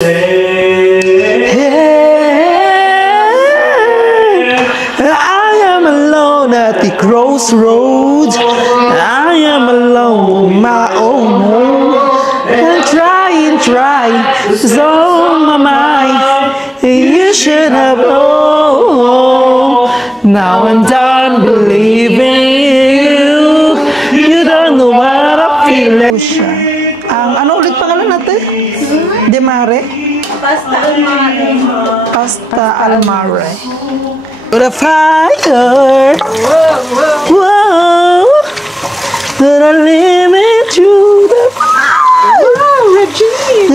I am alone at the crossroads. I am alone on my own home. And try, so my mind. You should have known. Now I'm done believing you. You don't know what I feel. Ano ulit pangalan natin? Demare? Pasta Almare. Pasta Almare. With a fire. Whoa. That I limit to the fire. Wow, Reggie.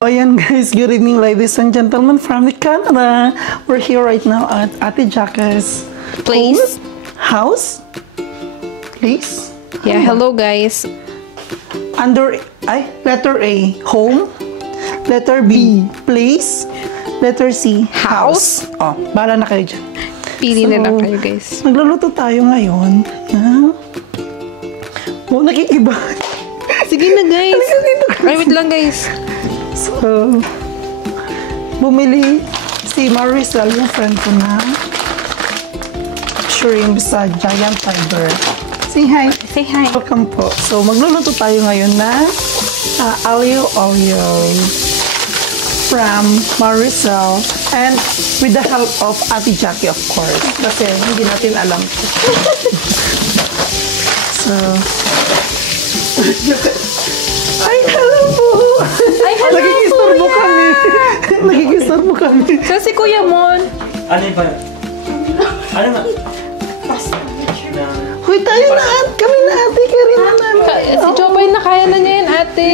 Ayan guys, good evening ladies and gentlemen from the Canada. We're here right now at Ate Jacka's Place. House. Place. Yeah, hello guys. Under letter A, home. Letter B, place. Letter C, house. Oh, bahala na kayo dyan. Pili na lang kayo guys. Nagluluto tayo ngayon. Oh, nakikiba. Sige na guys. Ay, wait lang guys. So, bumili si Marisol, yung friend ko na shrimp sa Giant Tiger. Say hi. Say hi. Welcome po. So, magluluto tayo ngayon na aglio olio from Marisol and with the help of Ate Jackie, of course. Kasi hindi natin alam. So, ay, hello po! Ay, hello Nagkikistorbo kami. Nagkikistorbo kami. Kasi Kuya Mon. Ano ba? Ano nga? Hoy, tayo na kami na ate, Karina namin. Si Jopay na kaya na niya yan ate.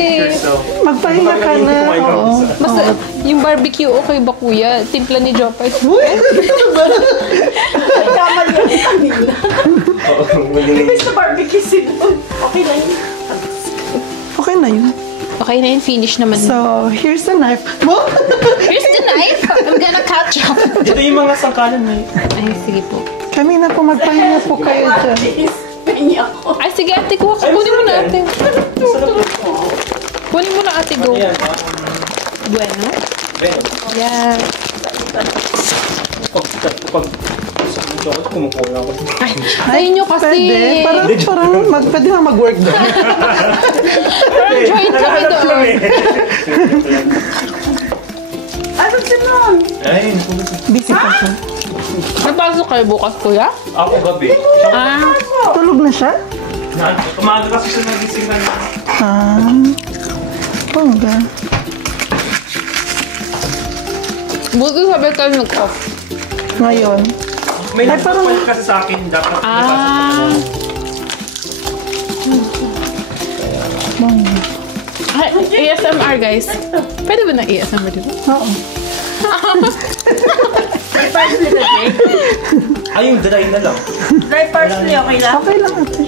Magpahinga ka na. Oo. Basta yung barbecue okay ba kuya? Timpla ni Jopay. Uy, ano ba? Kamali yan kanina. Imbis na barbecue sila. Okay na yun. Okay na yun. Okay na yun, finish naman. So, here's the knife. Here's the knife. I'm gonna cut you. Ito yung mga sangkalan na Ay, sige po. Kami na po, magpahinga po kayo dyan. Pengi ako. Ay, sige ate, kunin mo na ate. Kunin mo na ate, go. Bueno. Yeah. Pag kumukuha ako. Ay, sa inyo kasi. Pwede. Parang pwede na mag-work doon. Parang join kami doon. Ano si Mom? Ay, Busy pa siya. Napasok kayo bukas, kuya? ako gabi. Tulog na siya? Umaga kasi siya nagising na. Bongga. Buti sabi kayo nag-off. Ngayon. May Ay, parang- nagpapalit kasi sa akin. Dapat Bongga. Ay, ASMR guys. Pwede ba na ASMR dito? Oo. Dry parsley na Jay. Ay, yung dry na lang. Dry parsley, okay lang? Okay lang ate.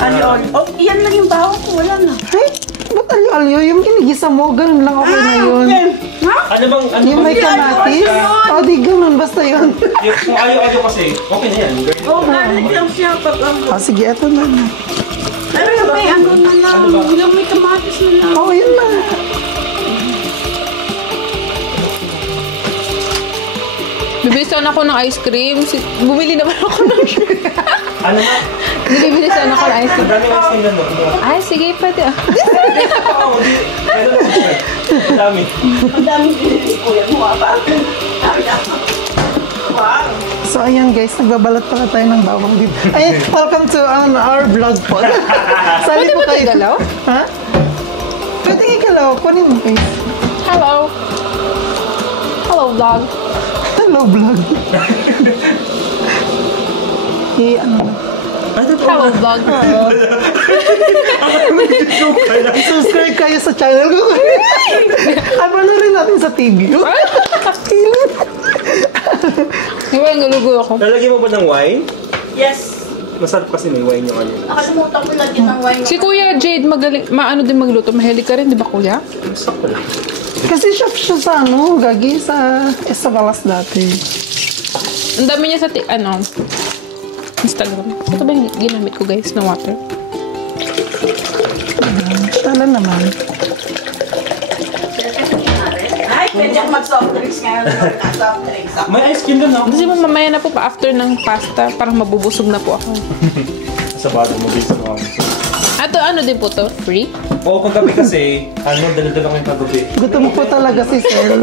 Aliol. Oh, iyan lang yung baho ko. Wala na. Ay, ba't alyo-alyo? Yung kinigisa mo, ganun lang okay na yun. Okay. Ha? Ano bang, ano Yung may kamatis? O, di ganun, basta yun. Kung ayaw kasi, okay na yan. Oh, garlic lang siya pag ang... O, sige, eto na na. Pero yung may ano na lang. Yung may kamatis na lang. Oo, yun na. Bibili sana ako ng ice cream. Bumili naman ako ng sugar. Ano nga? Bibili sana ako ng ice cream. Ang dami ng sting na no. Ay, sige, pwede. Oo, di. Meron ako siya. Ang dami. Ang daming binili ko yan. Mukha ba? Dami na. Wow. So, ayan guys, nagbabalat pala tayo ng bawang dito. Ay, welcome to our vlog po. Sali Pwede po ba kayo. igalaw? Ha? Pwede igalaw. Kunin mo guys. Hello. Hello, vlog. Hello, vlog. Ano na. Hello, vlog. Subscribe kayo sa channel ko. Ano rin natin sa TV. Diba, nalugo ako. Lalagyan mo ba ng wine? Yes. masarap kasi may wine yung ano. Nakalimutan ko lagyan ng wine. Si Kuya Jade, magaling, maano din magluto. Mahilig ka rin, di ba Kuya? Sakto lang. Kasi chef siya sa ano, gagi sa Estabalas dati. Ang dami niya sa Instagram. Ito ba yung ginamit ko guys na water? Tala naman. Ay, pwede ako mag-soft drinks ngayon. Soft drinks ako. May ice cream doon, no? Kasi mamaya na po pa after ng pasta, parang mabubusog na po ako. Sa bata mo, bisa mo. Ato ano din po to? Free? Oo, kagabi kasi, dala-dala ko yung kagabi. Gutom po talaga si Sel.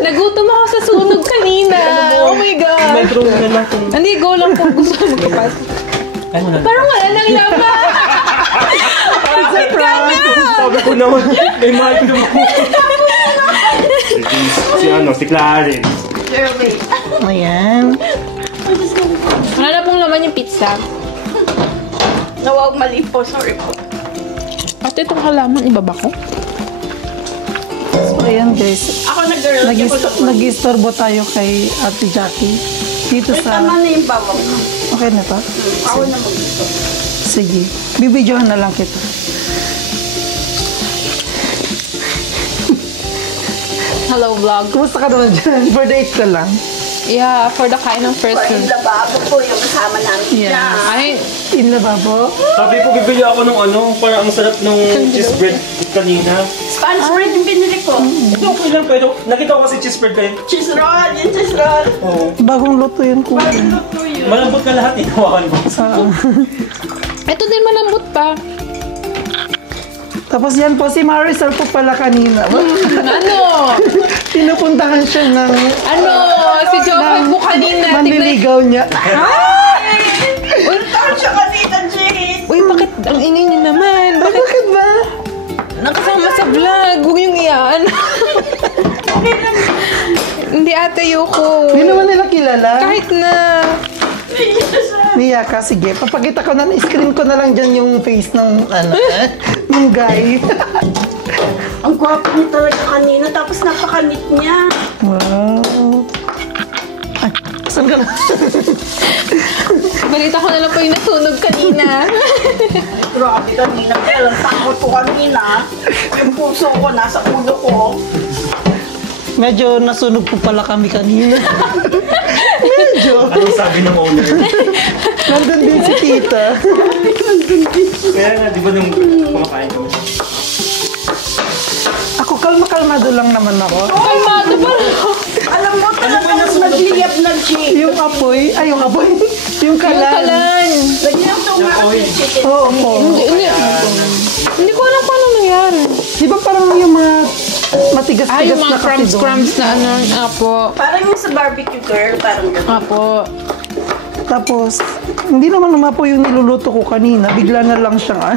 Nagutom ako sa sunog kanina. Oh my God. Metro na lang kung... Hindi, go lang po. Gusto ko magkapas. Ano na? Parang wala nang laman. Bakit ka na? Sabi ko naman, may mahal ko naman. Si Clarence. Survey. Ayan. Wala na pong laman yung pizza. Nawag mali po, sorry po. At itong halaman, ibaba ko. So, ayan guys. Ako nag-girl. Nag-istorbo tayo kay Ate Jackie. Dito Ay, sa... tama na yung bawang. Okay na to? Ako na mag-gusto. Sige. Bibidyohan na lang kita. Hello vlog. Kumusta ka naman dyan? For the 8 ka lang. Yeah, for the kain ng first Yung one. lababo po yung kasama namin. Yeah. Ay, In lababo. Sabi ko, bibili ako ng parang ang sarap ng cheese bread kanina. Spanish bread yung binili ko. Ito okay lang, pero nakita ko kasi cheese bread kayo. Cheese roll, yung cheese roll. Oo. Bagong luto yun kuya. Luto yun. Malambot ka lahat, itawakan mo. ito din malambot pa. Tapos yan po, si Marisol po pala kanina. Ano? Pinupuntahan siya ng... Ano? Si Jopay po kanina. Tignan. Manliligaw niya. Tawag siya kanina, Jade. Uy, bakit? Ang ingay niya naman. Bakit? Bakit ba? Nakasama sa vlog. Huwag yung iyan. Hindi ate, Yoko. Hindi naman nila kilala. Kahit na. Niya ka, sige. Papakita ko na, screen ko na lang dyan yung face ng, ng guy. Ang gwapo niya talaga kanina, tapos napakanit niya. Wow. Ay, saan ka na? Balita ko na lang po yung nasunog kanina. Grabe kanina, kaya lang takot ko kanina. Yung puso ko nasa ulo ko. Medyo nasunog po pala kami kanina. Medyo. Anong sabi ng owner? Nandun din si tita. Kaya nga, di ba nung kumakain kami? Ako, kalma-kalmado lang naman ako. Kalmado pa rin. Alam mo, talagang nagliyap na Jade. Yung apoy, ay yung apoy, yung Yung kalan. kalan. Lagyan ko nga kasi yung chicken. Oo, oo. Hindi ko alam paano nangyari. Di ba parang yung mga matigas-tigas Yung na mga kasi doon? crumbs na ano. Apo. Parang yung sa barbecue girl, parang gano'n. Apo. Tapos, hindi naman umapoy yung niluluto ko kanina. Bigla na lang siyang,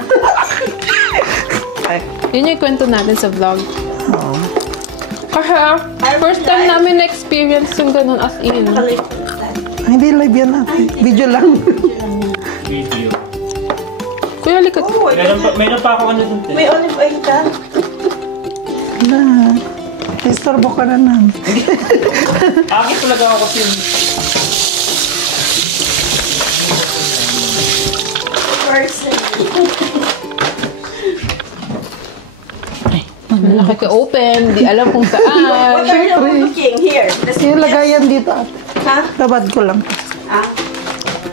Ay, Yun yung kwento natin sa vlog. oo. Kasi first time namin na-experience yung ganun as in. Ay, hindi live yan natin. Video lang. Video. Kuya, likat. Meron pa ako ano dun. May olive oil ka? Na, istorbo ka na namin. Akit talaga ako kasi Person. Malaki ka open, di alam kung saan. What are you Siyempre. looking here? Yung lagayan dito, ate. Ha? Tabad ko lang. Ah?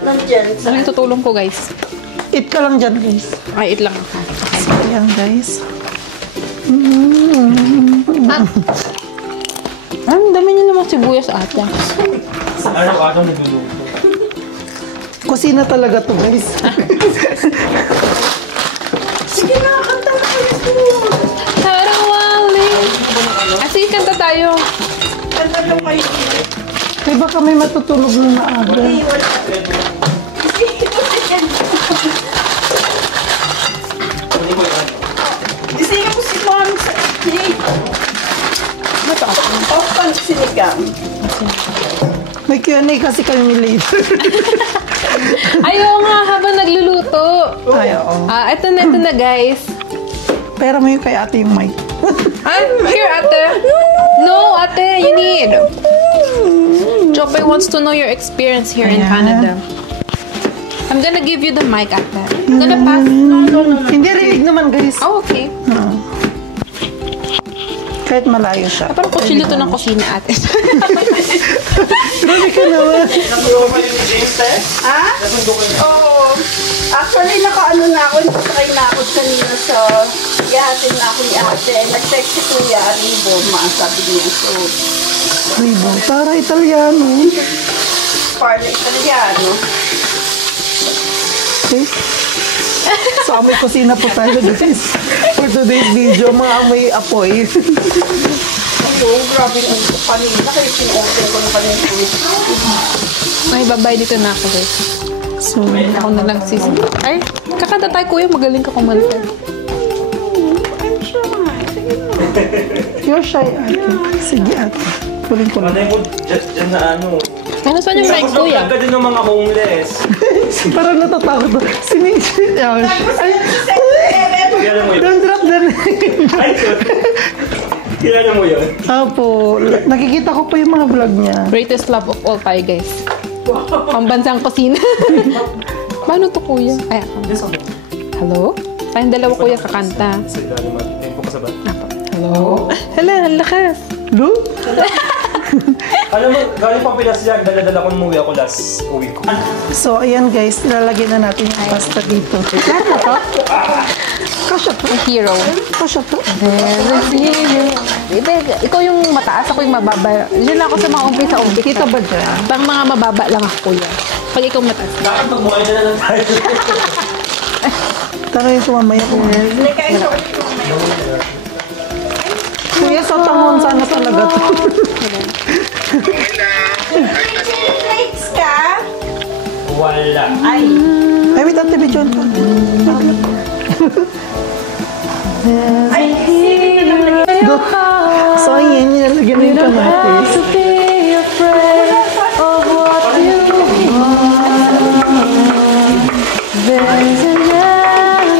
Nandyan. Ano yung tutulong ko, guys? Eat ka lang dyan, guys. Ay, eat lang ako. Ayan, guys. Ang dami niyo naman sibuyas ate. araw-araw nagluluto. Kusina talaga to, guys. Sige na, kanta na kayo po. Tarawali. Sige, kanta tayo. Kanta lang kayo. Ay, baka may matutulog na maaga. Ay, wala. Sige po si Mom sa Open sinigang. May Q&A kasi kami later. Ayaw nga habang nagluluto. Ay, oo. Ito na guys. Pero may kay ate yung mic. Here, ate. No, ate, you need. Jopay wants to know your experience here in Ayan. Canada. I'm gonna give you the mic at that. I'm gonna pass. Hindi rinig naman, guys. Oh, okay. Kahit malayo siya. Parang kutsilo to ng kusina ate. Grabe ka naman. Nasundo kayo ni James, eh? Ha? Nasundo kayo. Oo. Actually, nakaano na ako. Nakasakay na ako kanina sa ihatin na ako ni ate. Nag-text si Kuya Aribo. Sabi niya. So, Ribo. Para Italiano. parla Italiano. Okay. So, amoy kusina po tayo, guys. For today's video, mga amoy apoy. Oo, grabe yung kanina. Kaya pin-open ko na kanina. May babay dito na ako guys. So, Ako na lang sis. Ay, kakanta tayo kuya. Magaling ka kumanta. I'm shy. Sige na. you're shy, ate. Sige, ate. Kuling ko Ano lang. yung dyan na ano? Ano saan yung mic Tapos kuya? naglag ka din ng mga homeless. Parang natatakot ba? Sinisip. Ay, Kilala mo yun? don't drop the name. Ay, kilala mo yun? Apo, nakikita ko pa yung mga vlog niya. Greatest love of all tayo guys. Pambansang kusina. Paano to kuya? Ay, ako. Yes, ako. Hello? Tayong dalawa kuya kakanta. Sa ilalim at tempo ka sa bat. Hello? Hala, ang lakas. Lu? Alam mo, galing pa Pilas yan. Dala-dala ko umuwi ako last uwi ko. So, ayan guys, ilalagay na natin yung pasta dito. Lahat na to? Kasha to. Hero. Kasha to. Ikaw yung mataas, ako yung mababa. Diyan lang ako sa mga umpisa. Kita ba dyan? Pang mga mababa lang ako kuya. Pag ikaw mataas. Bakit magmukha na lang tayo? Tara yung sumamaya ko. Hindi kayo sa ulit mo ngayon. Kuya, sa tangon sana talaga to. Flakes ka? Wala. Ay. Ay, wait, ate, video to. Ay, sige na lang. Go. So, ayan, nilalagyan na yung kamatis.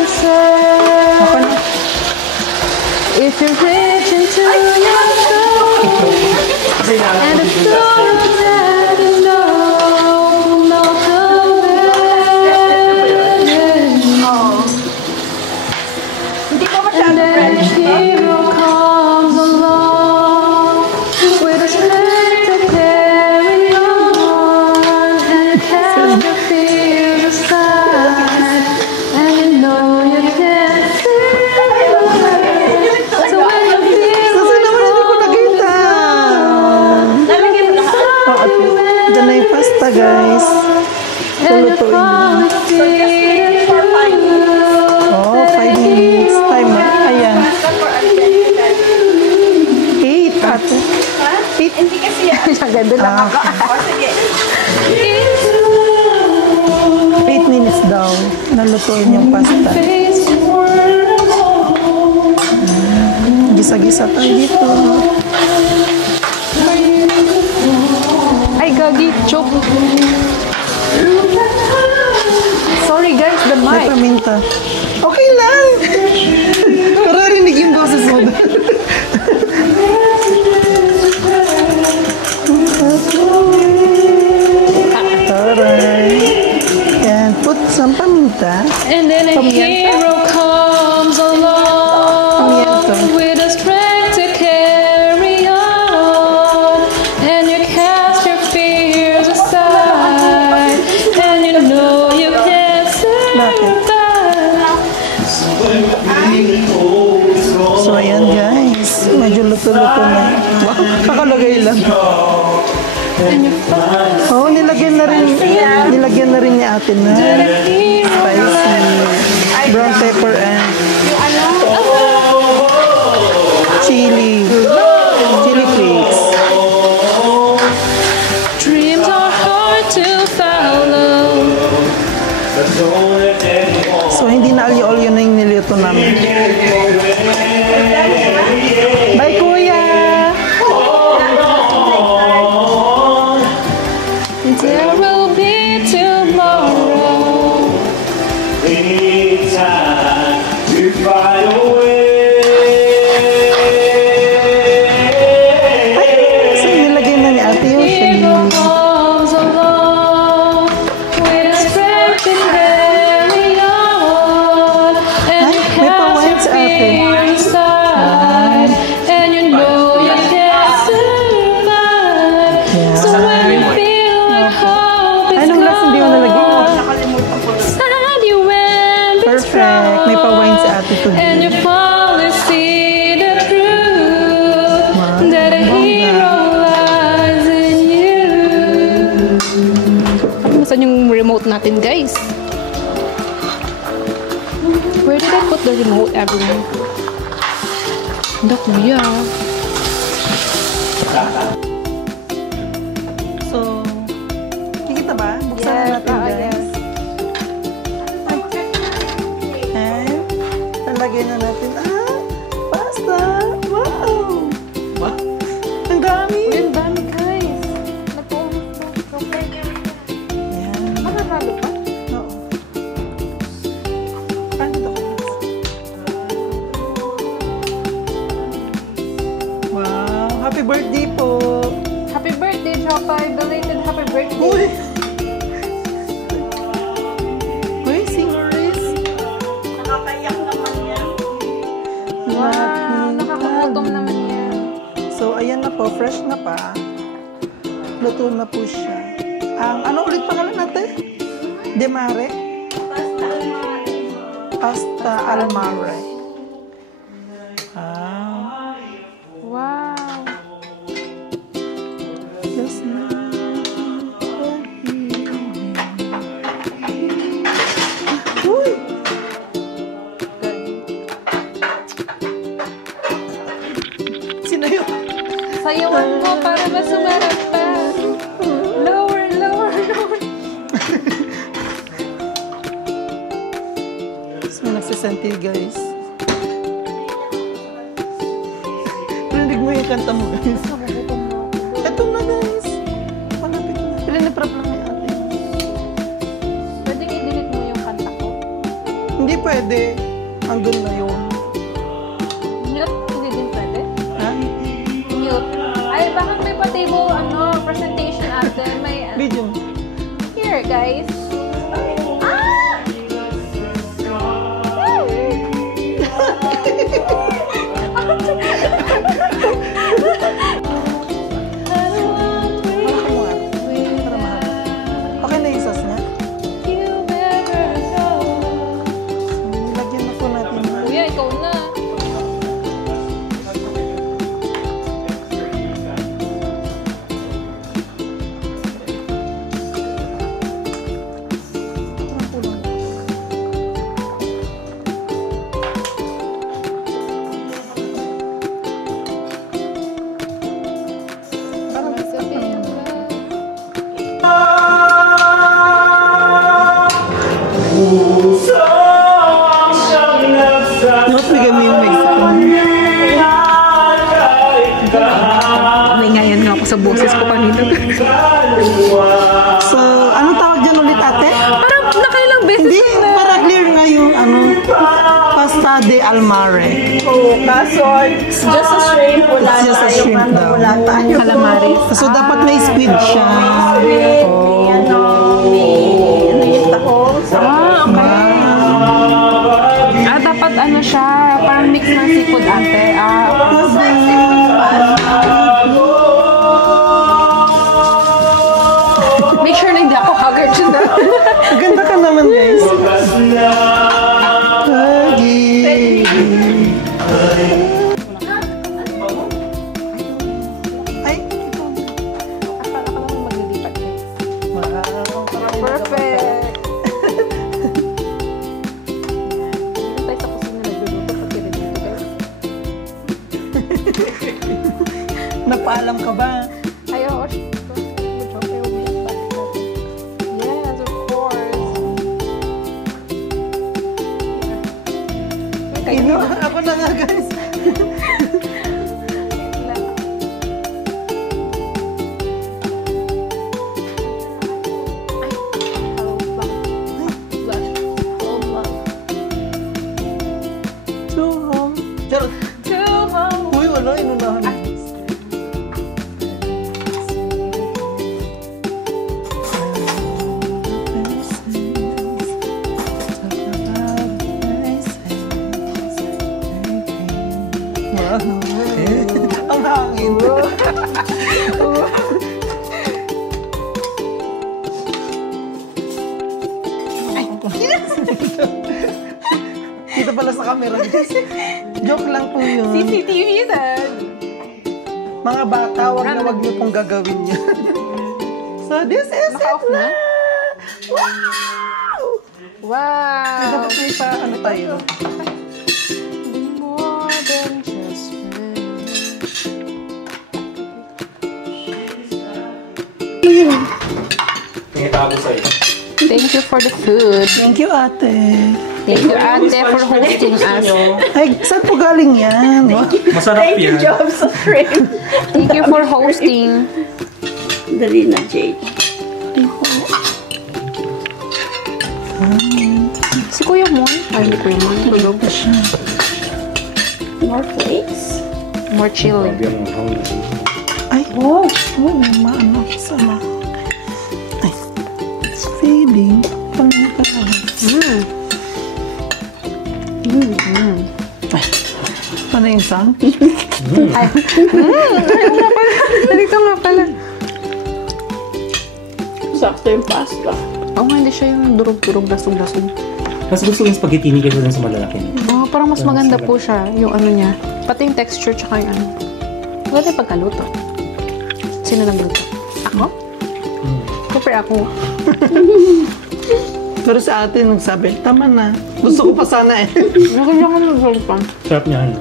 Ako na. If you reach into your soul Kasi naalala and ko it's yung so last time. that you know, no Hindi ko masyado and then French. hero comes along with a strength to carry on and cast your fears aside and you know you can't see. So when you feel Kasi naman hindi ko nakita. Lalagyan mo na ka. Oh, ate, dyan na yung pasta, guys. and you Lulutuin fall niya. asleep For 5 minutes. Oh, 5 minutes. Time na. Ayan. For unlimited. 8, ate. Ha? Hindi kasi yan. Ganda lang ako. O, sige. 8 minutes daw. Nalutuin yung pasta. Gisa-gisa tayo dito. Ay, gagi. Choke. Sorry guys, the May mic. paminta. Okay lang. Pero rinig yung boses mo. Taray. And put some paminta. And then a hero comes along Pimiento. with a strength to carry on. And you cast your fears aside. And you know you can't say goodbye. So, ayan guys. Medyo luto-luto na. Wow, nakalagay lang. Oh, nilagyan na rin ni ate na spicy brown pepper and chili flakes. Dreams are hard to follow. So, hindi na alyo-alyo na yung niluto namin. Bye, kuya! There will be tomorrow. Anytime to fly away. So, nilagay na ni ate yung Hero chili. comes along with a strength to promote everyone. Hindi, kuya. So, kikita ba? Buksan na natin, guys. And, talagay na natin. Pasta! Wow! Wow! Ang dami! Uy, ang dami, guys. Ayan. Makakalo pa? Oo. Paano ito? Wow! Happy birthday po! Happy birthday, Jopay. Belated happy birthday. Uy! Uy, singers! Nakakayak naman yan. Wow, nakakagutom naman yan. So, ayan na po. Fresh na pa. Luto na po siya. Ano ulit pangalan natin? Demare? Pasta al mare. Wow. Yes, ma'am. Uy! Sino yun? Sayawan mo para mas sumarap pa. Lower, lower, lower. So, nagsisenti, guys. Rinig mo yung kanta mo, guys. Ito na, guys. Malapit na. Pininiprap lang yung ate. Pwedeng i-delete mo yung kanta ko. Hindi pwede. Andun na yun. Mute? Hindi din pwede? Ha? Mute. Ay, bakit may pa-table, presentation ate? May, Video. here, guys. Malaki mo nga. Para mahal. Okay na yung sauce niya? Lagyan na po natin. Kuya, ikaw na. Parang Dapat bigay mo yung Mexican. May ngayon nga ako sa boses ko kanina. So, anong tawag dyan ulit, ate? Parang nakailang beses Hindi, para clear nga yung pasta de almare. Oo, kaso it's just a shrimp. Wala It's just a tayong shrimp daw. wala tayo. Calamares. So, dapat may squid siya. May yung tahong. Okay. Dapat siya, parang mix ng seafood ate. Make sure na hindi ako haggard dyan na. Maganda ka naman, guys. Ay, ito. Akala ko naman maglilipat eh. Wow. Perfect! Dito tayo sa kusina nagluluto pag ganun dito, guys. Napaalam ka ba? Ayaw, yes, of course. Ino, ako na nga, guys. Tuhong. Charot. Uy, wala, inunahan. Ang hangin. Dito pala sa camera. Joke lang po yun. CCTV na. Mga bata, wag niyo pong gagawin yan. So, this is Naka-off it na? Wow! Wow! Dapat may pa, ano tayo? itago sa'yo. Thank you for the food. Thank you, ate. Thank you, ate, for hosting us. Ay, saan po galing yan? Masarap Thank you, yan. Jobs of Friend. Thank you for hosting. Dali na, Jade. Si Kuya Mon. Ay, hindi Kuya Mon. Tulog. More flakes? More chili. Grabe ang hungry. Ay, oh, may maano sama. Ay, it's feeling. Paano ka na? Ay, paano yung sound? Dito nga pala. Sakto yung pasta. Oo nga, hindi siya yung durog-durog, lasog-lasog. Mas gusto ko yung spaghetti ni kaysa dun sa malalaki. Oo, parang mas maganda po siya. Yung ano niya. Pati yung texture, tsaka yung ano. Maganda yung pagkaluto. Sino nagluto? Ako? Siyempre ako. Pero sa atin nagsabi, tama na. Gusto ko pa sana eh. Nakailangan mag-salpa. Sarap niya, ano?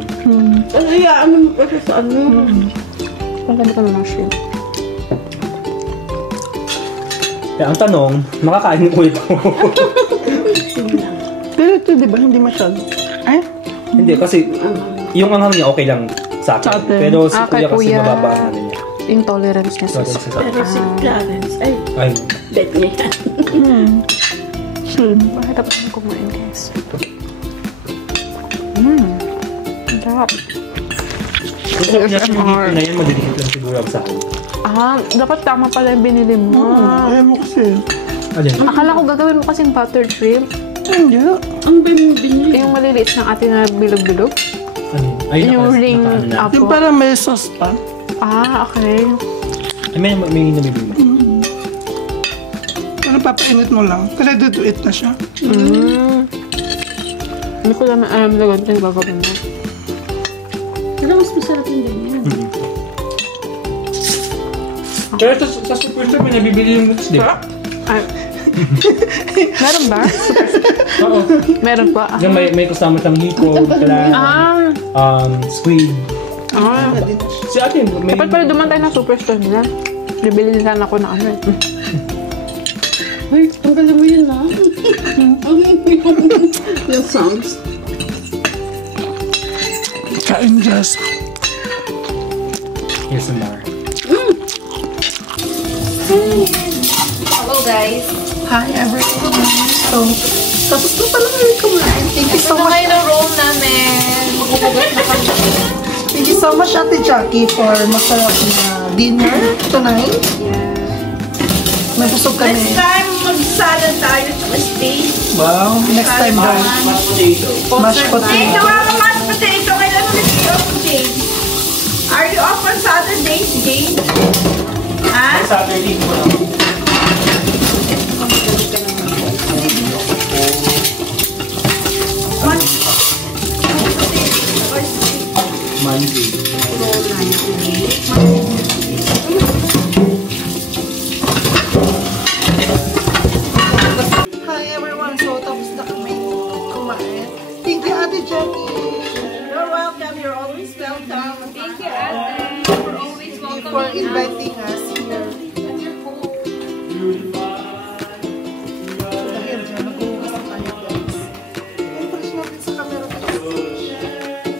Ano ano mo pa sa ano? Maganda ka na shrimp. Kaya ang tanong, makakain ko ito. Pero ito, di ba, hindi masyado. Ay, Hindi, kasi yung anghang niya okay lang sa akin. Sa atin. Pero si Kay kuya kasi Kuya, mababa ang ano niya. intolerance niya sa Tolerance sa Pero si Clarence, ay, Ay, bet niya yan. Bakit tapos na kumain, guys? Ang sarap. kung sabi niya yung dito na yan, madidikit lang siguro ako sa akin. Dapat tama pala yung binili mo. ayaw mo kasi. Alin? Akala ko gagawin mo kasing buttered shrimp. Hindi. Ang binili. Yung maliliit ng atin na bilog-bilog. Alin? Ay, Yung ring naka, na. apple. Yung parang may sauce pa. Okay. Ay, may nabibili mo. Pero papainit mo lang. Ready to eat na siya. Hindi ko naman alam na ganito yung gagawin mo. Pero mas masarap yung ganyan. Pero sa Superstore, may nabibili yung mix din. Ay. Meron ba? Oo. Meron pa. Yung may kasama siyang hiko, kala, squid. Si ate, may... Dapat pala duman tayo ng superstore nila. Bibili din sana ako ng ano. Ay, ang galing mo yun, ha? Yung sounds. Kain, Jess. Yes, Mar. Hello guys. Hi, everyone. So, tapos na pala kayo kumain. Thank you so much. Kain na roll namin. Magbubugat na kami. Thank you so much, Ate Jackie, for masarap na dinner tonight. May busog kami. Next time, mag-salad tayo sa steak. Wow, next time daw. Mashed Jade, potato. gawa ka mashed potato. Kailan ulit kayo ako, Jade? Are you off on Saturdays, Jade? Ha? Saturday ko lang. Monday. Hi, everyone. So, tapos na kami kumain. Thank you, Ate Jackie. You're welcome. You're always welcome. Thank you, Ate. You're always welcome. For inviting us here. Dahil dyan, nag-uwas na tayo, guys. Entrance natin sa camera tayo.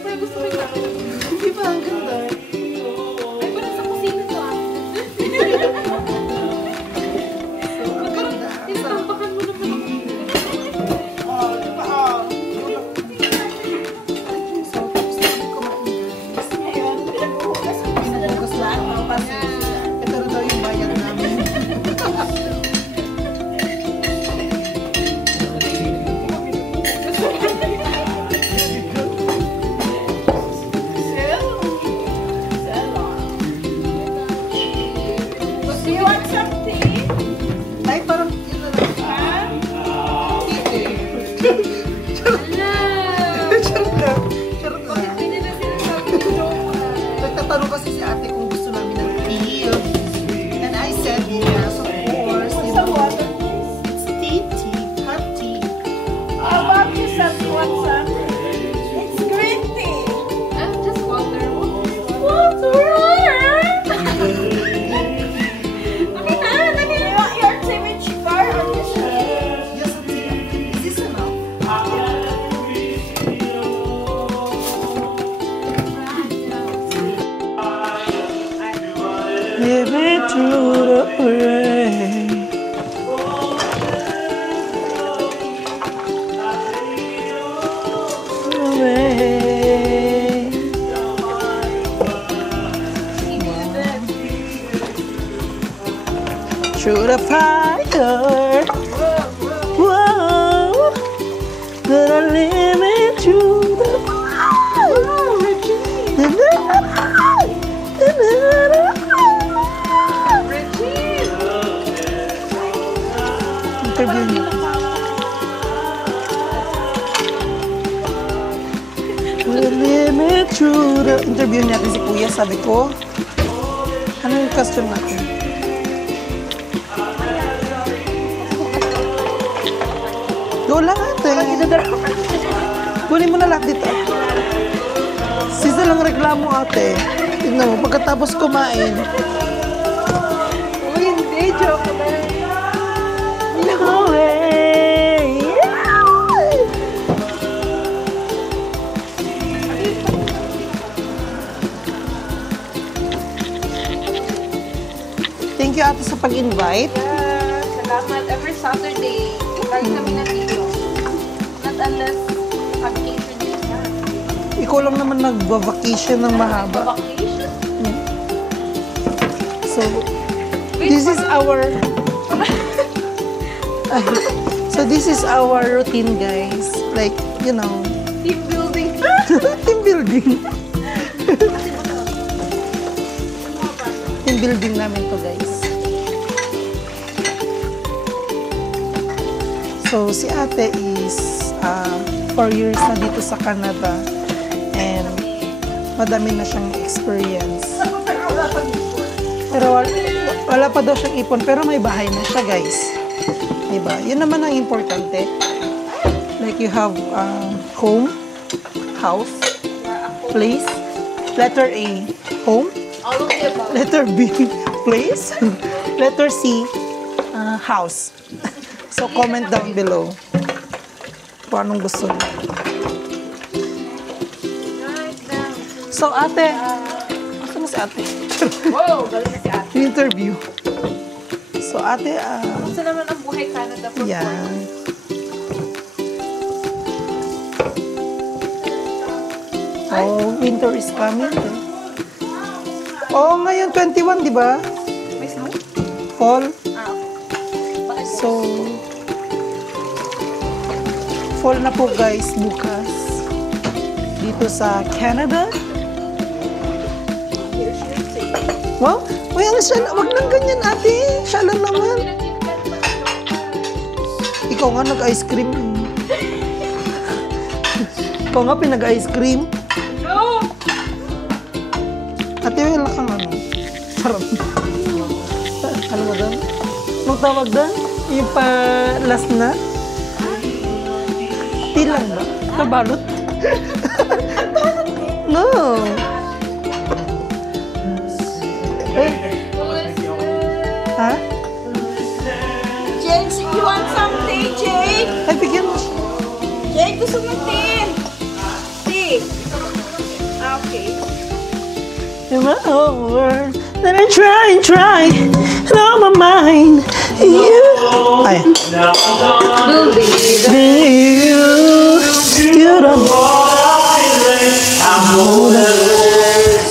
Pero gusto ko yung di ba? Ang ganda. Ay, parang sa kusina to ah. So, ang ganda. Tinampakan mo naman. Oh, di ba? Oh. So, tapos na kami kumain, guys. Ngayon, pinag-uugas ko sa Pinagugas lahat, mga Yan. through the fire. Whoa, that I'm living through the interview niyo. We're living through the interview natin si Kuya, sabi ko. Ano yung question natin? Doon lang ate. Kunin mo na lahat dito. Sisa lang reklamo ate. Tignan mo, pagkatapos kumain. Uy, hindi. Joke lang. No way! Thank you ate sa pag-invite. Salamat. Every Saturday, kain kami na dito. Not unless vacation yun na. Ikaw lang naman nagva-vacation ng mahaba. Vacation? So, this is our... So, this is our routine, guys. Like, you know, Team building. team building. Team building namin to, guys. So, si ate is 4 years na dito sa Canada. And madami na siyang experience. Pero wala pa daw siyang ipon. Pero may bahay na siya, guys. Diba? Yun naman ang importante. Like you have home, house, place. Letter A, home. All of the above. Letter B, place. Letter C, house. So, comment down below kung anong gusto niyo. So, ate, gusto mo si ate? Wow, galing na si ate. Yung interview. So, ate, Gusto naman ang buhay Canada for yan. Oh, winter is coming. Oh, ngayon 21, di ba? May snow? Fall. Ah, okay. So, fall na po guys bukas dito sa Canada. Wow, ayan siya. Wag nang ganyan ate. Siya lang naman. Ikaw nga nag-ice cream. Ikaw nga pinag-ice cream. No! Ate, wala kang ano. Sarap. Ano mo doon? Anong tawag doon? Yung pa last na? Tilang ba? Nabalot? No. Eh? Ha? Jane, you want something, Jane? Ay, bigyan mo siya. Jane, gusto mo tin? Tea. Ah, okay. In my whole world that I try and try and on my mind you ay you don't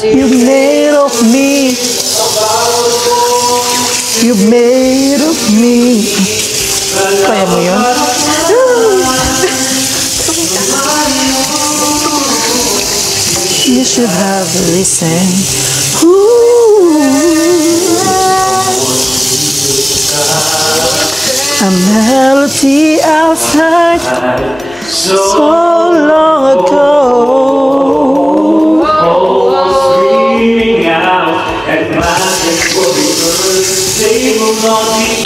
you made of me you made of me kaya mo yun you should have listened. A melody outside so long ago.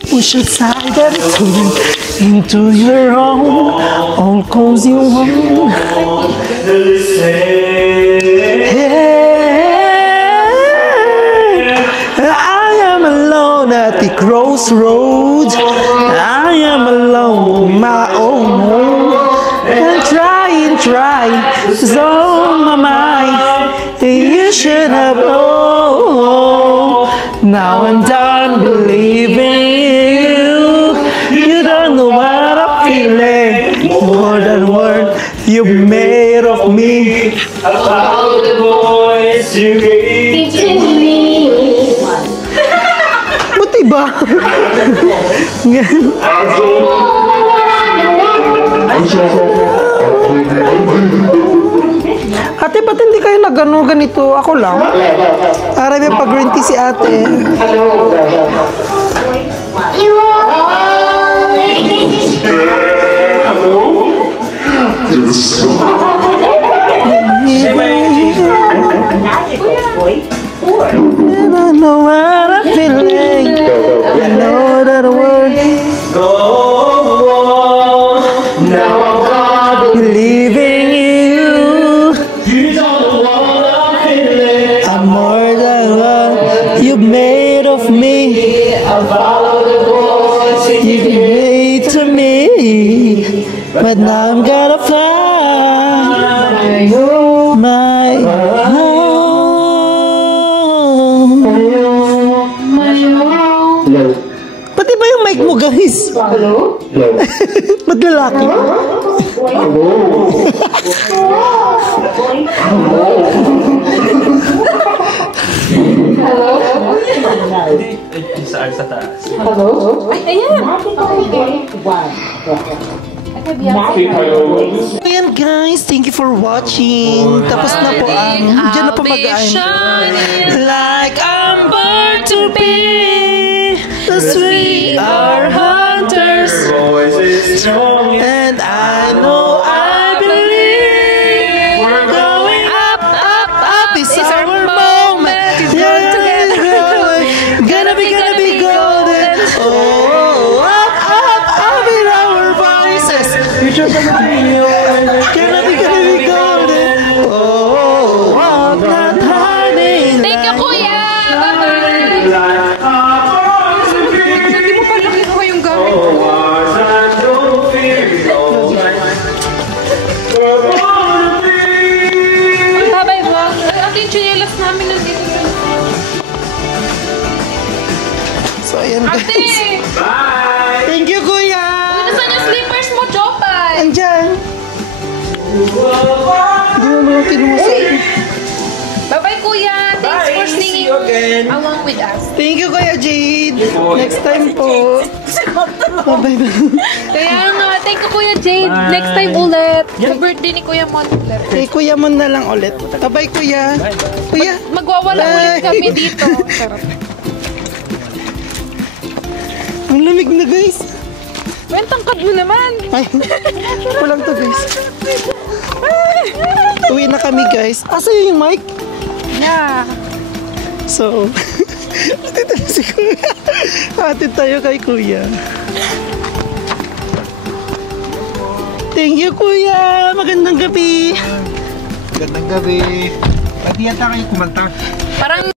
Push aside and turn into your own, all cause you want. I am alone at the crossroads. I am alone on my own home. And try, it's on my mind. You should have known. Now I'm done believing you. You don't know what I'm feeling. More than word you made of me. About the voice you gave to me. Buti ba? Ate, ba't hindi kayo nag-ano ganito? Ako lang. Para may pag-green tea si ate. And I know what I'm feeling. I know that the word believing you. I'm more than what you made of me. You made to me, but now I'm gonna fly my home. Pati ba yung mic mo, guys? Ba't lalaki? Sa taas. Ayan guys, thank you for watching. Tapos na po ang, dyan na po mag-aan. Like I'm born to be, cause we are hunters. And I know I believe we're going up, up, up is our moment. Gonna be golden. Oh, up, up, up in our voices. Gonna be golden. Oh, up, not hiding. Thank you, Kuya! Bye-bye! Hindi mo pala kinuha yung gamit ko. Bye-bye, ba? Ang yung chinelas namin nandito. So, ayan guys. Ate! Thank you, Kuya. Nasaan yung slippers mo, Jopay? Andyan. Hindi mo mga kinuha sa akin. Bye-bye, Kuya! Thanks for singing along with us. Thank you, Kuya Jade. Next time po. Bye-bye na. Kaya nga, thank you, Kuya Jade. Next time ulit. Sa birthday ni Kuya Mon ulit. Kay Kuya Mon na lang ulit. Bye-bye, Kuya. Kuya. Magwawala ulit kami dito. Sarap. Ang lamig na, guys. May tangkad mo naman. Ay, kulang to, guys. Uwi na kami, guys. Asa yung mic? Yeah. So, atid na si Kuya. Atid tayo kay Kuya. Thank you, Kuya. Magandang gabi. Magandang gabi. Pati yata kayo kumanta. Parang